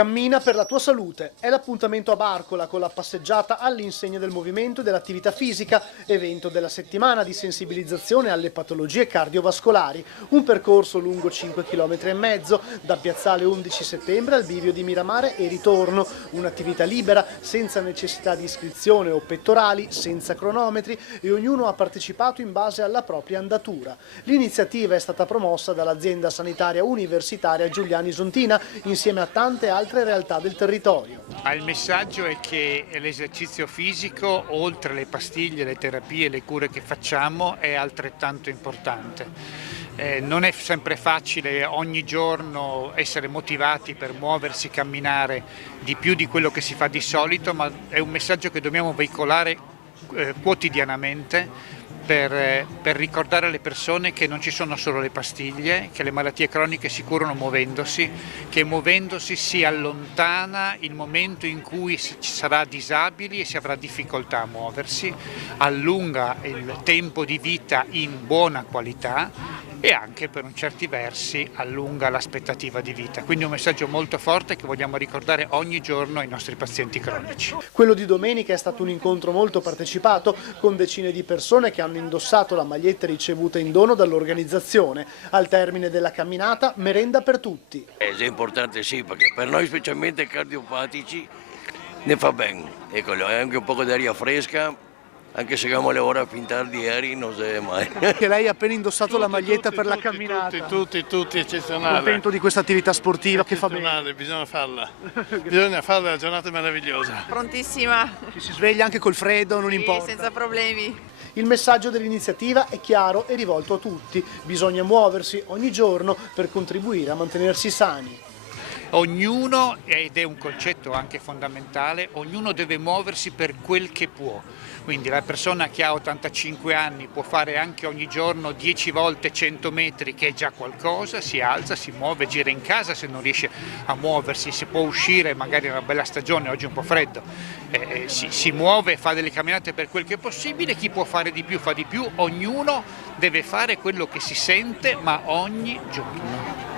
Cammina per la tua salute. È l'appuntamento a Barcola con la passeggiata all'insegna del movimento e dell'attività fisica, evento della settimana di sensibilizzazione alle patologie cardiovascolari. Un percorso lungo 5,5 km da Piazzale 11 settembre al bivio di Miramare e ritorno. Un'attività libera, senza necessità di iscrizione o pettorali, senza cronometri e ognuno ha partecipato in base alla propria andatura. L'iniziativa è stata promossa dall'azienda sanitaria universitaria Giuliani Sontina insieme a tante altre realtà del territorio. Il messaggio è che l'esercizio fisico, oltre le pastiglie, le terapie, le cure che facciamo, è altrettanto importante. Non è sempre facile ogni giorno essere motivati per muoversi, camminare di più di quello che si fa di solito, ma è un messaggio che dobbiamo veicolare quotidianamente per ricordare alle persone che non ci sono solo le pastiglie, che le malattie croniche si curano muovendosi, che muovendosi si allontana il momento in cui ci sarà disabili e si avrà difficoltà a muoversi, allunga il tempo di vita in buona qualità e anche per certi versi allunga l'aspettativa di vita. Quindi un messaggio molto forte che vogliamo ricordare ogni giorno ai nostri pazienti cronici. Quello di domenica è stato un incontro molto partecipato con decine di persone che hanno indossato la maglietta ricevuta in dono dall'organizzazione. Al termine della camminata, merenda per tutti. È importante sì, perché per noi specialmente cardiopatici ne fa bene. Ecco, anche un po' di aria fresca. Anche se abbiamo lavorato fin tardi ieri, non si vede mai. Che lei ha appena indossato la maglietta per la camminata. Tutti, eccezionale. Contento di questa attività sportiva che fa bene. Bisogna farla. Bisogna farla, la giornata è meravigliosa. Prontissima. Ci si sveglia anche col freddo, non Sì, importa. senza problemi. Il messaggio dell'iniziativa è chiaro e rivolto a tutti. Bisogna muoversi ogni giorno per contribuire a mantenersi sani. Ognuno, ed è un concetto anche fondamentale, ognuno deve muoversi per quel che può. Quindi la persona che ha 85 anni può fare anche ogni giorno 10 volte 100 metri, che è già qualcosa, si alza, si muove, gira in casa se non riesce a muoversi, si può uscire, magari è una bella stagione, oggi è un po' freddo, si muove, fa delle camminate per quel che è possibile, chi può fare di più fa di più, ognuno deve fare quello che si sente ma ogni giorno.